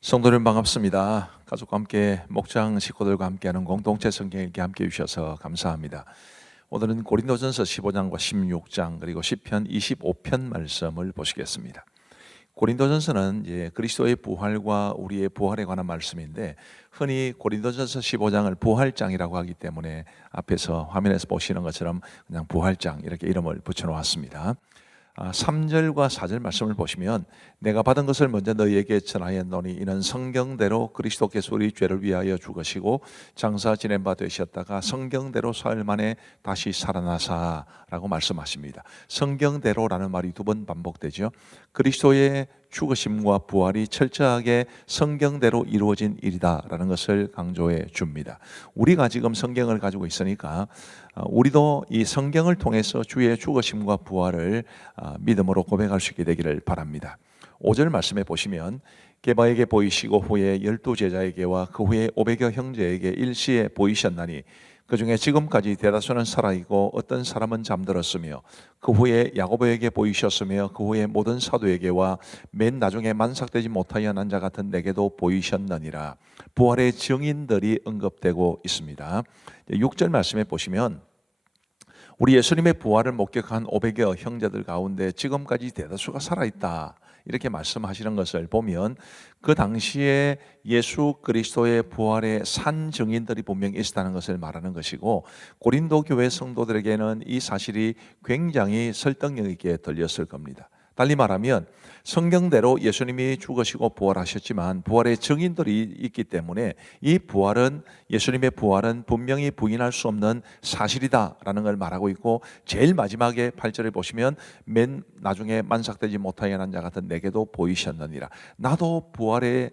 성도님 반갑습니다. 가족과 함께 목장 식구들과 함께하는 공동체 성경 읽기 함께 해주셔서 감사합니다. 오늘은 고린도전서 15장과 16장 그리고 시편 25편 말씀을 보시겠습니다. 고린도전서는 그리스도의 부활과 우리의 부활에 관한 말씀인데 흔히 고린도전서 15장을 부활장이라고 하기 때문에 앞에서 화면에서 보시는 것처럼 그냥 부활장 이렇게 이름을 붙여놓았습니다. 3절과 4절 말씀을 보시면 내가 받은 것을 먼저 너희에게 전하였노니 이는 성경대로 그리스도께서 우리 죄를 위하여 죽으시고 장사 지낸 바 되셨다가 성경대로 사흘 만에 다시 살아나사 라고 말씀하십니다. 성경대로라는 말이 두 번 반복되죠. 그리스도의 죽으심과 부활이 철저하게 성경대로 이루어진 일이다라는 것을 강조해 줍니다. 우리가 지금 성경을 가지고 있으니까 우리도 이 성경을 통해서 주의 죽으심과 부활을 믿음으로 고백할 수 있게 되기를 바랍니다. 5절 말씀에 보시면 게바에게 보이시고 후에 12제자에게와 그 후에 500여 형제에게 일시에 보이셨나니 그 중에 지금까지 대다수는 살아있고 어떤 사람은 잠들었으며 그 후에 야고보에게 보이셨으며 그 후에 모든 사도에게와 맨 나중에 만삭되지 못하여 난 자 같은 내게도 보이셨느니라. 부활의 증인들이 언급되고 있습니다. 6절 말씀에 보시면 우리 예수님의 부활을 목격한 500여 형제들 가운데 지금까지 대다수가 살아있다 이렇게 말씀하시는 것을 보면 그 당시에 예수 그리스도의 부활의 산 증인들이 분명히 있었다는 것을 말하는 것이고 고린도 교회 성도들에게는 이 사실이 굉장히 설득력 있게 들렸을 겁니다. 달리 말하면 성경대로 예수님이 죽으시고 부활하셨지만 부활의 증인들이 있기 때문에 이 부활은 예수님의 부활은 분명히 부인할 수 없는 사실이다라는 걸 말하고 있고 제일 마지막에 8절을 보시면 맨 나중에 만삭되지 못하여 난 자 같은 내게도 보이셨느니라. 나도 부활의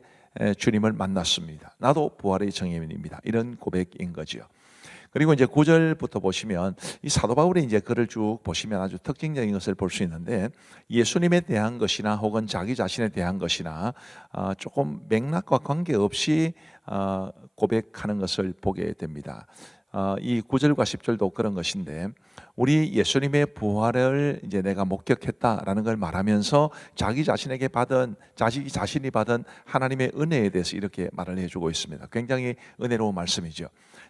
주님을 만났습니다. 나도 부활의 증인입니다. 이런 고백인 거죠. 그리고 이제 9절부터 보시면 이 사도 바울의 이제 글을 쭉 보시면 아주 특징적인 것을 볼 수 있는데 예수님에 대한 것이나 혹은 자기 자신에 대한 것이나 조금 맥락과 관계없이 고백하는 것을 보게 됩니다. 이 9절과 10절도 그런 것인데 우리 예수님의 부활을 이제 내가 목격했다라는 걸 말하면서 자기 자신이 받은 하나님의 은혜에 대해서 이렇게 말을 해주고 있습니다. 굉장히 은혜로운 말씀이죠.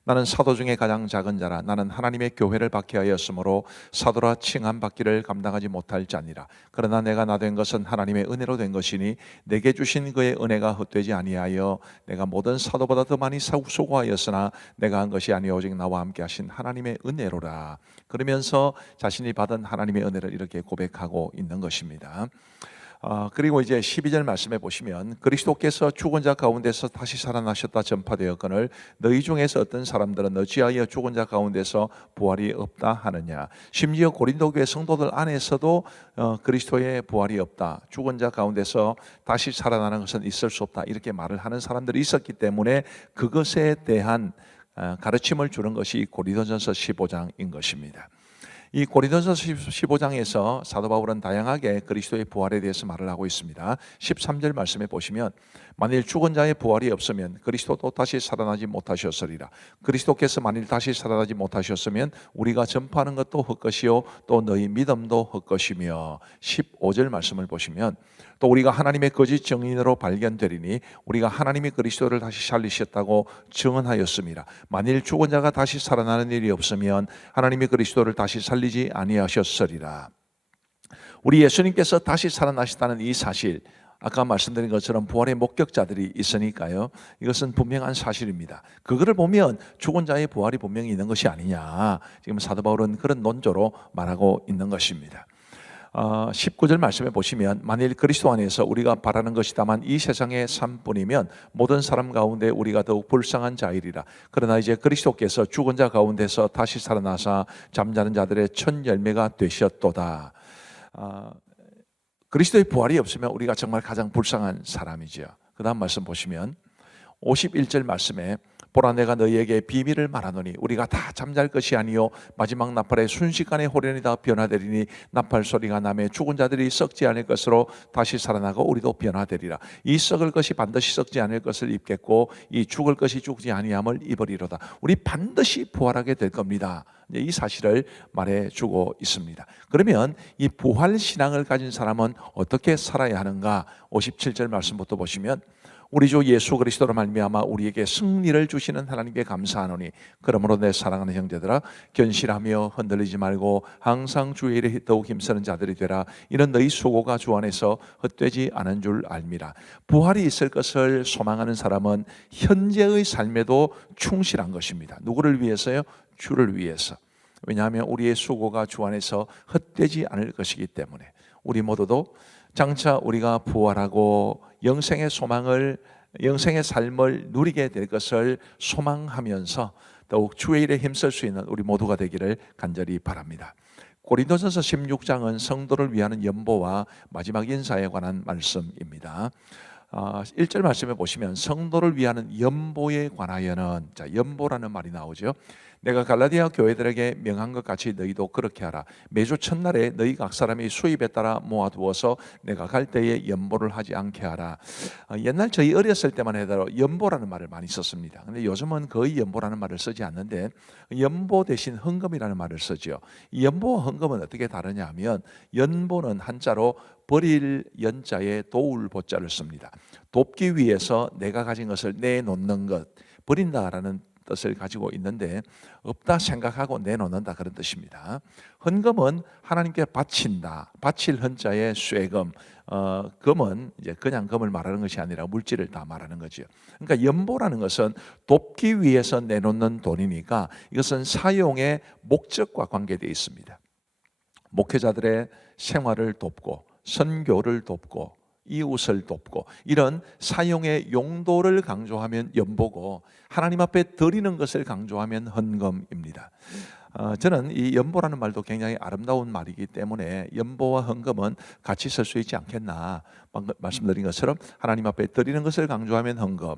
나는 사도 중에 가장 작은 자라. 나는 하나님의 교회를 박해하였으므로 사도라 칭함 받기를 감당하지 못할 자니라. 그러나 내가 나 된 것은 하나님의 은혜로 된 것이니 내게 주신 그의 은혜가 헛되지 아니하여 내가 모든 사도보다 더 많이 수고하였으나 내가 한 것이 아니오 오직 나와 함께 하신 하나님의 은혜로라. 그러면서 자신이 받은 하나님의 은혜를 이렇게 고백하고 있는 것입니다. 그리고 이제 12절 말씀에 보시면 그리스도께서 죽은 자 가운데서 다시 살아나셨다 전파되었거늘 너희 중에서 어떤 사람들은 어찌하여 죽은 자 가운데서 부활이 없다 하느냐. 심지어 고린도 교회 성도들 안에서도 그리스도의 부활이 없다, 죽은 자 가운데서 다시 살아나는 것은 있을 수 없다 이렇게 말을 하는 사람들이 있었기 때문에 그것에 대한 가르침을 주는 것이 고린도전서 15장인 것입니다. 이 고린도전서 15장에서 사도 바울은 다양하게 그리스도의 부활에 대해서 말을 하고 있습니다. 13절 말씀에 보시면 만일 죽은 자의 부활이 없으면 그리스도도 다시 살아나지 못하셨으리라. 그리스도께서 만일 다시 살아나지 못하셨으면 우리가 전파하는 것도 헛것이요 또 너희 믿음도 헛것이며 15절 말씀을 보시면 또 우리가 하나님의 거짓 증인으로 발견되리니 우리가 하나님이 그리스도를 다시 살리셨다고 증언하였습니다. 만일 죽은 자가 다시 살아나는 일이 없으면 하나님이 그리스도를 다시 살리지 아니하셨으리라. 우리 예수님께서 다시 살아나셨다는 이 사실, 아까 말씀드린 것처럼 부활의 목격자들이 있으니까요. 이것은 분명한 사실입니다. 그거를 보면 죽은 자의 부활이 분명히 있는 것이 아니냐. 지금 사도 바울은 그런 논조로 말하고 있는 것입니다. 19절 말씀에 보시면 만일 그리스도 안에서 우리가 바라는 것이 다만 이 세상의 삶뿐이면 모든 사람 가운데 우리가 더욱 불쌍한 자이리라. 그러나 이제 그리스도께서 죽은 자 가운데서 다시 살아나사 잠자는 자들의 첫 열매가 되셨도다. 그리스도의 부활이 없으면 우리가 정말 가장 불쌍한 사람이죠. 그 다음 말씀 보시면 51절 말씀에 보라 내가 너희에게 비밀을 말하노니 우리가 다 잠잘 것이 아니요 마지막 나팔에 순식간에 호련이 다 변화되리니 나팔 소리가 나매 죽은 자들이 썩지 않을 것으로 다시 살아나고 우리도 변화되리라. 이 썩을 것이 반드시 썩지 않을 것을 입겠고 이 죽을 것이 죽지 아니함을 입으리로다. 우리 반드시 부활하게 될 겁니다. 이 사실을 말해주고 있습니다. 그러면 이 부활 신앙을 가진 사람은 어떻게 살아야 하는가? 57절 말씀부터 보시면 우리 주 예수 그리스도로 말미암아 우리에게 승리를 주시는 하나님께 감사하노니 그러므로 내 사랑하는 형제들아 견실하며 흔들리지 말고 항상 주의 일에 더욱 힘쓰는 자들이 되라. 이는 너희 수고가 주 안에서 헛되지 않은 줄 알미라. 부활이 있을 것을 소망하는 사람은 현재의 삶에도 충실한 것입니다. 누구를 위해서요? 주를 위해서. 왜냐하면 우리의 수고가 주 안에서 헛되지 않을 것이기 때문에 우리 모두도 장차 우리가 부활하고 영생의 소망을, 영생의 삶을 누리게 될 것을 소망하면서 더욱 주의 일에 힘쓸 수 있는 우리 모두가 되기를 간절히 바랍니다. 고린도전서 16장은 성도를 위하는 연보와 마지막 인사에 관한 말씀입니다. 1절 말씀에 보시면 성도를 위하는 연보에 관하여는, 자, 연보라는 말이 나오죠. 내가 갈라디아 교회들에게 명한 것 같이 너희도 그렇게 하라. 매주 첫날에 너희 각 사람이 수입에 따라 모아두어서 내가 갈 때에 연보를 하지 않게 하라. 옛날 저희 어렸을 때만 해도 연보라는 말을 많이 썼습니다. 근데 요즘은 거의 연보라는 말을 쓰지 않는데 연보 대신 헌금이라는 말을 쓰죠. 이 연보와 헌금은 어떻게 다르냐 하면 연보는 한자로 버릴 연자에 도울 보자를 씁니다. 돕기 위해서 내가 가진 것을 내놓는 것, 버린다라는 뜻을 가지고 있는데 없다 생각하고 내놓는다 그런 뜻입니다. 헌금은 하나님께 바친다. 바칠 헌자의 쇠금, 금은 이제 그냥 금을 말하는 것이 아니라 물질을 다 말하는 거죠. 그러니까 연보라는 것은 돕기 위해서 내놓는 돈이니까 이것은 사용의 목적과 관계되어 있습니다. 목회자들의 생활을 돕고 선교를 돕고 이웃을 돕고 이런 사용의 용도를 강조하면 연보고 하나님 앞에 드리는 것을 강조하면 헌금입니다. 저는 이 연보라는 말도 굉장히 아름다운 말이기 때문에 연보와 헌금은 같이 쓸 수 있지 않겠나. 방금 말씀드린 것처럼 하나님 앞에 드리는 것을 강조하면 헌금,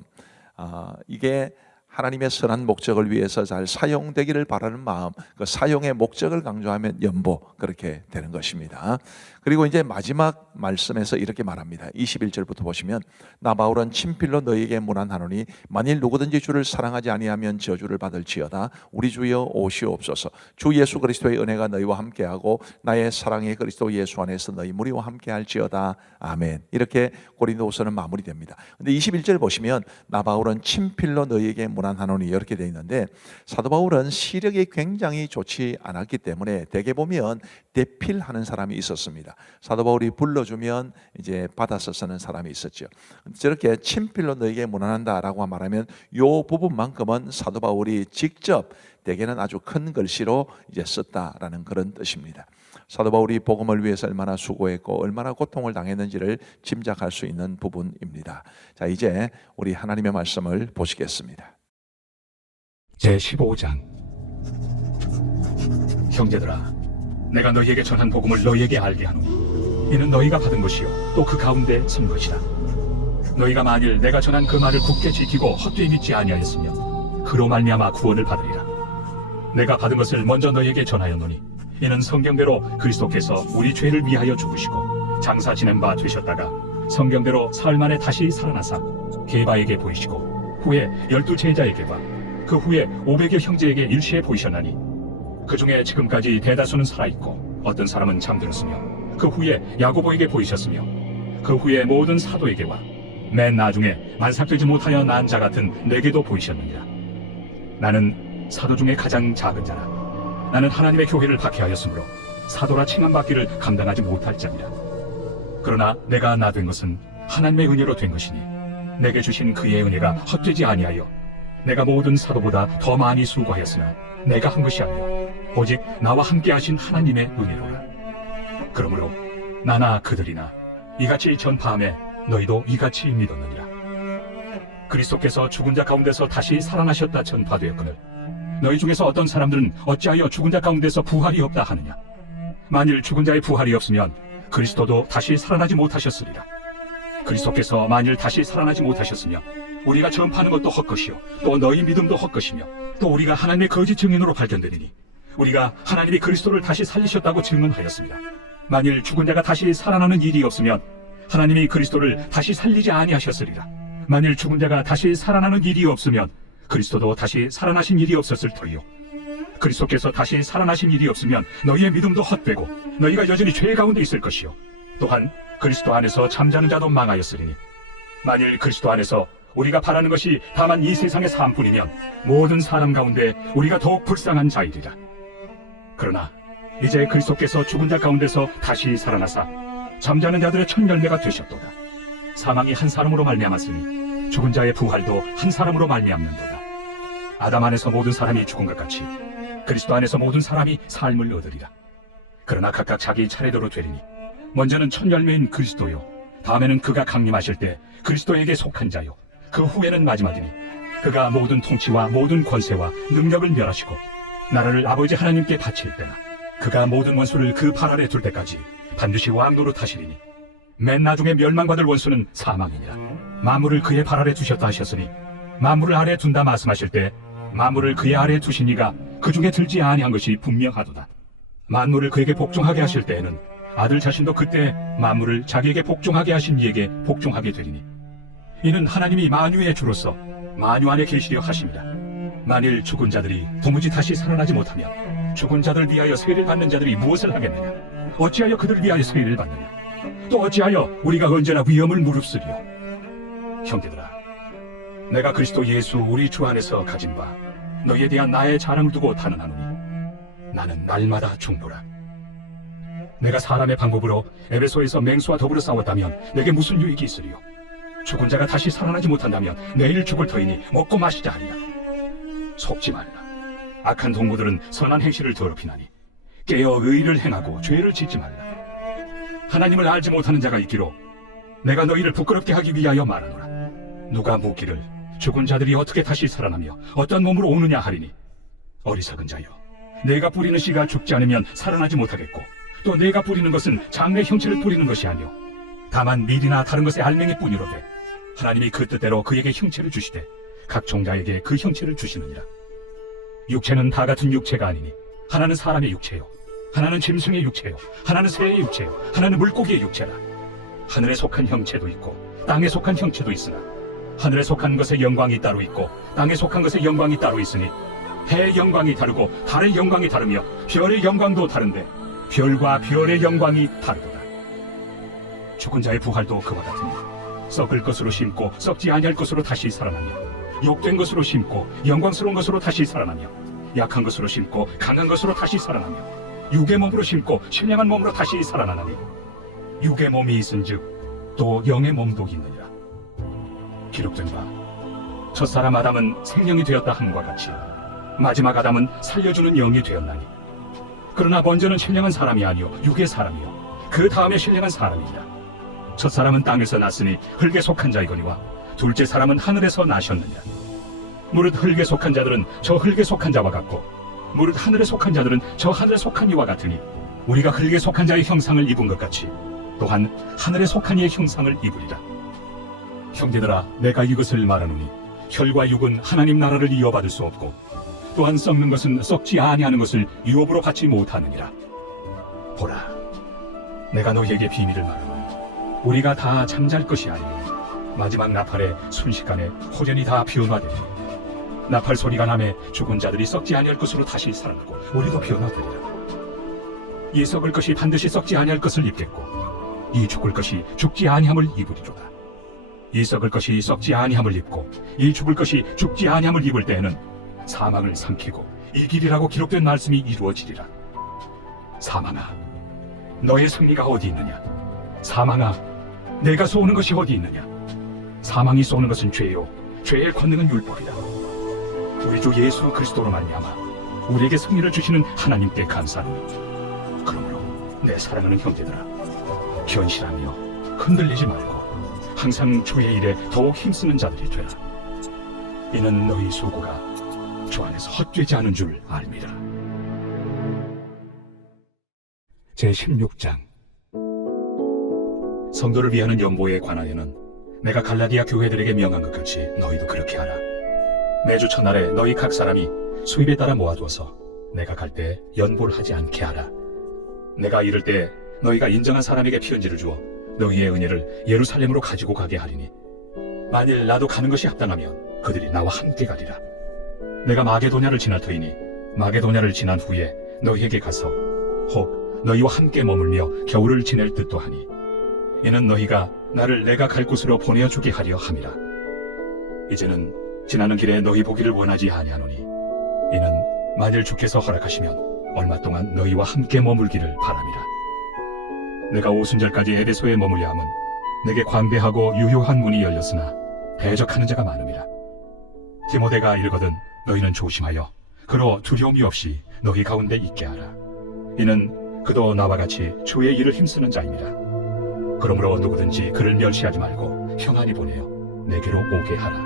이게 하나님의 선한 목적을 위해서 잘 사용되기를 바라는 마음, 그 사용의 목적을 강조하면 연보, 그렇게 되는 것입니다. 그리고 이제 마지막 말씀에서 이렇게 말합니다. 21절부터 보시면 나 바울은 친필로 너희에게 문안하노니 만일 누구든지 주를 사랑하지 아니하면 저주를 받을지어다. 우리 주여 오시옵소서. 주 예수 그리스도의 은혜가 너희와 함께하고 나의 사랑의 그리스도 예수 안에서 너희 무리와 함께할지어다. 아멘. 이렇게 고린도후서는 마무리됩니다. 근데 21절 보시면 나 바울은 친필로 너희에게 문안하노니 이렇게 되어 있는데 사도 바울은 시력이 굉장히 좋지 않았기 때문에 대개 보면 대필하는 사람이 있었습니다. 사도 바울이 불러주면 이제 받아서 쓰는 사람이 있었죠. 저렇게 친필로 너에게 문안한다라고 말하면 이 부분만큼은 사도 바울이 직접 대개는 아주 큰 글씨로 이제 썼다라는 그런 뜻입니다. 사도 바울이 복음을 위해서 얼마나 수고했고 얼마나 고통을 당했는지를 짐작할 수 있는 부분입니다. 자, 이제 우리 하나님의 말씀을 보시겠습니다. 제15장. 형제들아, 내가 너희에게 전한 복음을 너희에게 알게 하노니 이는 너희가 받은 것이요 또 그 가운데 선 것이라. 너희가 만일 내가 전한 그 말을 굳게 지키고 헛되이 믿지 아니하였으면 그로 말미암아 구원을 받으리라. 내가 받은 것을 먼저 너희에게 전하였노니 이는 성경대로 그리스도께서 우리 죄를 위하여 죽으시고 장사 지낸 바 되셨다가 성경대로 사흘 만에 다시 살아나사 게바에게 보이시고 후에 12제자에게와 그 후에 500여 형제에게 일시에 보이셨나니 그 중에 지금까지 대다수는 살아있고 어떤 사람은 잠들었으며 그 후에 야고보에게 보이셨으며 그 후에 모든 사도에게와 맨 나중에 만삭되지 못하여 난 자 같은 내게도 보이셨느니라. 나는 사도 중에 가장 작은 자라. 나는 하나님의 교회를 박해하였으므로 사도라 칭함받기를 감당하지 못할 자니라. 그러나 내가 나 된 것은 하나님의 은혜로 된 것이니 내게 주신 그의 은혜가 헛되지 아니하여 내가 모든 사도보다 더 많이 수고하였으나 내가 한 것이 아니요 오직 나와 함께 하신 하나님의 은혜로라. 그러므로 나나 그들이나 이같이 전파함에 너희도 이같이 믿었느니라. 그리스도께서 죽은 자 가운데서 다시 살아나셨다 전파되었거늘 너희 중에서 어떤 사람들은 어찌하여 죽은 자 가운데서 부활이 없다 하느냐. 만일 죽은 자의 부활이 없으면 그리스도도 다시 살아나지 못하셨으리라. 그리스도께서 만일 다시 살아나지 못하셨으면 우리가 전파하는 것도 헛것이요 또 너희 믿음도 헛것이며 또 우리가 하나님의 거짓 증인으로 발견되리니 우리가 하나님이 그리스도를 다시 살리셨다고 증언하였습니다. 만일 죽은 자가 다시 살아나는 일이 없으면 하나님이 그리스도를 다시 살리지 아니하셨으리라. 만일 죽은 자가 다시 살아나는 일이 없으면 그리스도도 다시 살아나신 일이 없었을 터이요 그리스도께서 다시 살아나신 일이 없으면 너희의 믿음도 헛되고 너희가 여전히 죄 가운데 있을 것이요 또한 그리스도 안에서 잠자는 자도 망하였으리니 만일 그리스도 안에서 우리가 바라는 것이 다만 이 세상의 삶뿐이면 모든 사람 가운데 우리가 더욱 불쌍한 자이리라. 그러나 이제 그리스도께서 죽은 자 가운데서 다시 살아나사 잠자는 자들의 첫 열매가 되셨도다. 사망이 한 사람으로 말미암았으니 죽은 자의 부활도 한 사람으로 말미암는도다. 아담 안에서 모든 사람이 죽은 것 같이 그리스도 안에서 모든 사람이 삶을 얻으리라. 그러나 각각 자기 차례대로 되리니 먼저는 첫 열매인 그리스도요, 다음에는 그가 강림하실 때 그리스도에게 속한 자요, 그 후에는 마지막이니 그가 모든 통치와 모든 권세와 능력을 멸하시고 나라를 아버지 하나님께 바칠 때나 그가 모든 원수를 그 발 아래 둘 때까지 반드시 왕노로 타시리니 맨 나중에 멸망받을 원수는 사망이니라. 만물을 그의 발 아래 두셨다 하셨으니 만물을 아래 둔다 말씀하실 때 만물을 그의 아래 두신 이가 그 중에 들지 아니한 것이 분명하도다. 만물을 그에게 복종하게 하실 때에는 아들 자신도 그때 만물을 자기에게 복종하게 하신 이에게 복종하게 되리니 이는 하나님이 만유의 주로서 만유 안에 계시려 하십니다. 만일 죽은 자들이 도무지 다시 살아나지 못하면 죽은 자들을 위하여 세례를 받는 자들이 무엇을 하겠느냐? 어찌하여 그들을 위하여 세례를 받느냐? 또 어찌하여 우리가 언제나 위험을 무릅쓰리요? 형제들아, 내가 그리스도 예수 우리 주 안에서 가진 바 너희에 대한 나의 자랑을 두고 단언하노니 나는 날마다 죽노라. 내가 사람의 방법으로 에베소에서 맹수와 더불어 싸웠다면 내게 무슨 유익이 있으리요? 죽은 자가 다시 살아나지 못한다면 내일 죽을 터이니 먹고 마시자 하리라. 속지 말라. 악한 동무들은 선한 행실을 더럽히나니 깨어 의를 행하고 죄를 짓지 말라. 하나님을 알지 못하는 자가 있기로 내가 너희를 부끄럽게 하기 위하여 말하노라. 누가 묻기를 죽은 자들이 어떻게 다시 살아나며 어떤 몸으로 오느냐 하리니 어리석은 자여, 내가 뿌리는 씨가 죽지 않으면 살아나지 못하겠고 또 내가 뿌리는 것은 장래 형체를 뿌리는 것이 아니오 다만 밀이나 다른 것의 알맹이 뿐이로되 하나님이 그 뜻대로 그에게 형체를 주시되 각 종자에게 그 형체를 주시느니라. 육체는 다 같은 육체가 아니니 하나는 사람의 육체요, 하나는 짐승의 육체요, 하나는 새의 육체요, 하나는 물고기의 육체라. 하늘에 속한 형체도 있고 땅에 속한 형체도 있으나 하늘에 속한 것의 영광이 따로 있고 땅에 속한 것의 영광이 따로 있으니 해의 영광이 다르고 달의 영광이 다르며 별의 영광도 다른데 별과 별의 영광이 다르도다. 죽은 자의 부활도 그와 같으니 썩을 것으로 심고 썩지 아니할 것으로 다시 살아나며 욕된 것으로 심고 영광스러운 것으로 다시 살아나며 약한 것으로 심고 강한 것으로 다시 살아나며 육의 몸으로 심고 신령한 몸으로 다시 살아나나니 육의 몸이 있은즉 또 영의 몸도 있느니라. 기록된 바 첫사람 아담은 생명이 되었다 함과 같이 마지막 아담은 살려주는 영이 되었나니 그러나 먼저는 신령한 사람이 아니요 육의 사람이요 그 다음에 신령한 사람이니라. 첫사람은 땅에서 났으니 흙에 속한 자이거니와 둘째 사람은 하늘에서 나셨느니라. 무릇 흙에 속한 자들은 저 흙에 속한 자와 같고 무릇 하늘에 속한 자들은 저 하늘에 속한 이와 같으니 우리가 흙에 속한 자의 형상을 입은 것 같이 또한 하늘에 속한 이의 형상을 입으리라. 형제들아, 내가 이것을 말하노니 혈과 육은 하나님 나라를 이어받을 수 없고 또한 썩는 것은 썩지 아니하는 것을 유업으로 받지 못하느니라. 보라, 내가 너희에게 비밀을 말하노니 우리가 다 잠잘 것이 아니요 마지막 나팔에 순식간에 호련히 다 변화되리니 나팔 소리가 나매 죽은 자들이 썩지 아니할 것으로 다시 살아나고 우리도 변화되리라. 이 썩을 것이 반드시 썩지 아니할 것을 입겠고 이 죽을 것이 죽지 아니함을 입으리로다. 이 썩을 것이 썩지 아니함을 입고 이 죽을 것이 죽지 아니함을 입을 때에는 사망을 삼키고 이기리라고 기록된 말씀이 이루어지리라. 사망아, 너의 승리가 어디 있느냐? 사망아, 내가 쏘는 것이 어디 있느냐? 사망이 쏘는 것은 죄요, 죄의 권능은 율법이다. 우리 주 예수 그리스도로 말미암아 우리에게 승리를 주시는 하나님께 감사하노니 그러므로 내 사랑하는 형제들아, 견실하며 흔들리지 말고 항상 주의 일에 더욱 힘쓰는 자들이 되라. 이는 너희 수고가 주 안에서 헛되지 않은 줄 알미라. 제16장. 성도를 위하는 연보에 관하여는 내가 갈라디아 교회들에게 명한 것 같이 너희도 그렇게 하라. 매주 첫날에 너희 각 사람이 수입에 따라 모아두어서 내가 갈 때 연보를 하지 않게 하라. 내가 이를 때 너희가 인정한 사람에게 편지를 주어 너희의 은혜를 예루살렘으로 가지고 가게 하리니 만일 나도 가는 것이 합당하면 그들이 나와 함께 가리라. 내가 마게도냐를 지날 터이니 마게도냐를 지난 후에 너희에게 가서 혹 너희와 함께 머물며 겨울을 지낼 듯도 하니 이는 너희가 나를 내가 갈 곳으로 보내어주게 하려 함이라. 이제는 지나는 길에 너희 보기를 원하지 아니하노니 이는 만일 주께서 허락하시면 얼마 동안 너희와 함께 머물기를 바람이라. 내가 오순절까지 에베소에 머물려 함은 내게 관대하고 유효한 문이 열렸으나 대적하는 자가 많음이라. 디모데가 이르거든 너희는 조심하여 그로 두려움이 없이 너희 가운데 있게 하라. 이는 그도 나와 같이 주의 일을 힘쓰는 자입니다. 그러므로 누구든지 그를 멸시하지 말고 평안히 보내어 내게로 오게 하라.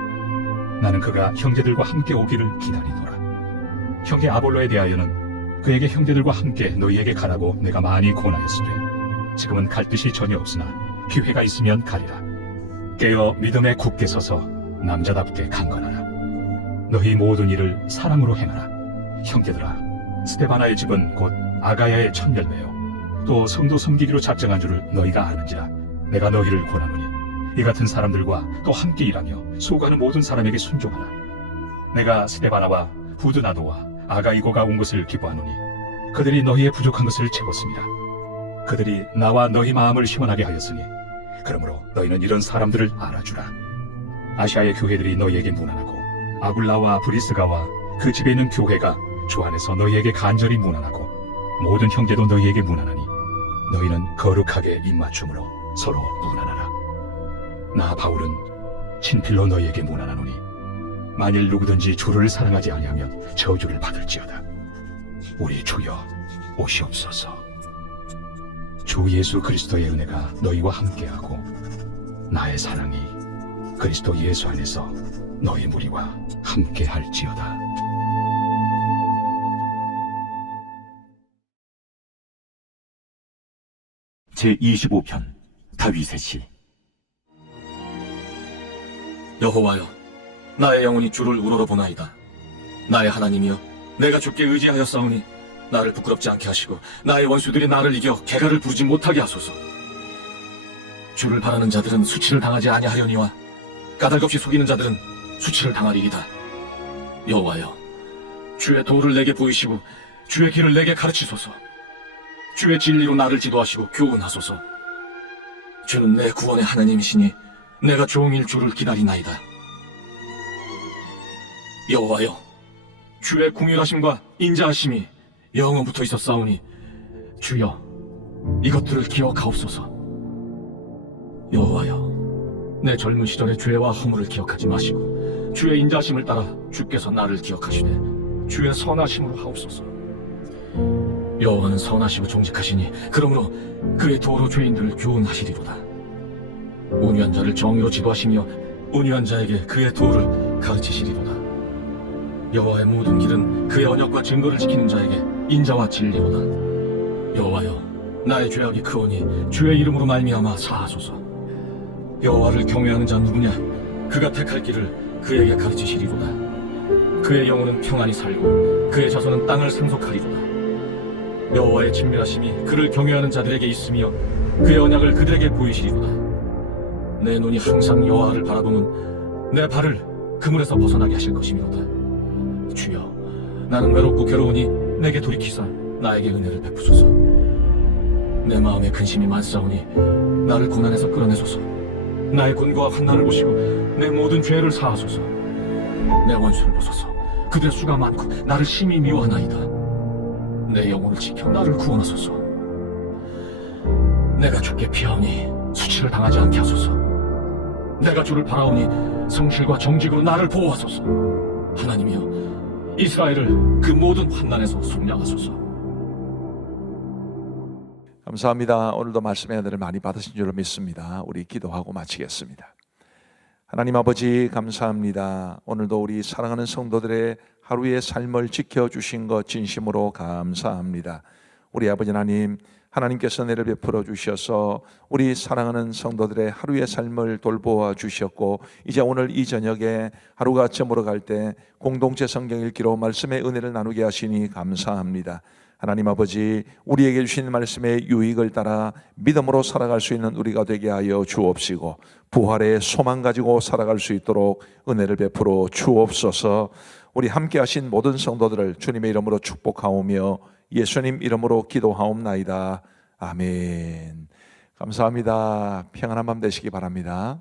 나는 그가 형제들과 함께 오기를 기다리노라. 형제 아볼로에 대하여는 그에게 형제들과 함께 너희에게 가라고 내가 많이 권하였으되 지금은 갈 뜻이 전혀 없으나 기회가 있으면 가리라. 깨어 믿음에 굳게 서서 남자답게 강건하라. 너희 모든 일을 사랑으로 행하라. 형제들아, 스데바나의 집은 곧 아가야의 첫 열매요 또 성도 섬기기로 작정한 줄을 너희가 아는지라. 내가 너희를 권하노니 이 같은 사람들과 또 함께 일하며 소가는 모든 사람에게 순종하라. 내가 스데바나와 부드나도와 아가이고가 온 것을 기뻐하노니 그들이 너희의 부족한 것을 채웠습니다. 그들이 나와 너희 마음을 시원하게 하였으니 그러므로 너희는 이런 사람들을 알아주라. 아시아의 교회들이 너희에게 문안하고 아굴라와 브리스가와 그 집에 있는 교회가 주 안에서 너희에게 간절히 문안하고 모든 형제도 너희에게 문안하니 너희는 거룩하게 입맞춤으로 서로 문안하라. 나 바울은 친필로 너희에게 문안하노니 만일 누구든지 주를 사랑하지 아니하면 저주를 받을지어다. 우리 주여 오시옵소서. 주 예수 그리스도의 은혜가 너희와 함께하고 나의 사랑이 그리스도 예수 안에서 너희 무리와 함께할지어다. 제25편 다윗의 시. 여호와여, 나의 영혼이 주를 우러러보나이다. 나의 하나님이여, 내가 주께 의지하였사오니 나를 부끄럽지 않게 하시고 나의 원수들이 나를 이겨 개가를 부르지 못하게 하소서. 주를 바라는 자들은 수치를 당하지 아니하려니와 까닭없이 속이는 자들은 수치를 당하리이다. 여호와여, 주의 도를 내게 보이시고 주의 길을 내게 가르치소서. 주의 진리로 나를 지도하시고 교훈하소서. 주는 내 구원의 하나님이시니 내가 종일 주를 기다리나이다. 여호와여, 주의 궁휼하심과 인자하심이 영원부터 있었사오니 주여 이것들을 기억하옵소서. 여호와여, 내 젊은 시절의 죄와 허물을 기억하지 마시고 주의 인자하심을 따라 주께서 나를 기억하시되 주의 선하심으로 하옵소서. 여호와는 선하시고 정직하시니 그러므로 그의 도로 죄인들을 교훈하시리로다. 온유한 자를 정의로 지도하시며 온유한 자에게 그의 도를 가르치시리로다. 여호와의 모든 길은 그의 언약과 증거를 지키는 자에게 인자와 진리로다. 여호와여, 나의 죄악이 크오니 주의 이름으로 말미암아 사하소서. 여호와를 경외하는 자 누구냐? 그가 택할 길을 그에게 가르치시리로다. 그의 영혼은 평안히 살고 그의 자손은 땅을 상속하리로다. 여호와의 친밀하심이 그를 경외하는 자들에게 있으며 그의 언약을 그들에게 보이시리로다. 내 눈이 항상 여호와를 바라보면 내 발을 그물에서 벗어나게 하실 것이미로다. 주여, 나는 외롭고 괴로우니 내게 돌이키사 나에게 은혜를 베푸소서. 내 마음에 근심이 많사오니 나를 고난에서 끌어내소서. 나의 곤고와 환난을 보시고 내 모든 죄를 사하소서. 내 원수를 보소서. 그들의 수가 많고 나를 심히 미워하나이다. 내 영혼을 지켜 나를 구원하소서. 내가 주께 피하오니 수치를 당하지 않게 하소서. 내가 주를 바라오니 성실과 정직으로 나를 보호하소서. 하나님이여, 이스라엘을 그 모든 환난에서 속량하소서. 감사합니다. 오늘도 말씀의 은혜를 많이 받으신 줄로 믿습니다. 우리 기도하고 마치겠습니다. 하나님 아버지, 감사합니다. 오늘도 우리 사랑하는 성도들의 하루의 삶을 지켜주신 것 진심으로 감사합니다. 우리 아버지 하나님, 하나님께서 은혜를 베풀어 주셔서 우리 사랑하는 성도들의 하루의 삶을 돌보아 주셨고, 이제 오늘 이 저녁에 하루가 저물어갈 때 공동체 성경 읽기로 말씀의 은혜를 나누게 하시니 감사합니다. 하나님 아버지, 우리에게 주신 말씀의 유익을 따라 믿음으로 살아갈 수 있는 우리가 되게 하여 주옵시고, 부활의 소망 가지고 살아갈 수 있도록 은혜를 베풀어 주옵소서. 우리 함께 하신 모든 성도들을 주님의 이름으로 축복하오며 예수님 이름으로 기도하옵나이다. 아멘. 감사합니다. 평안한 밤 되시기 바랍니다.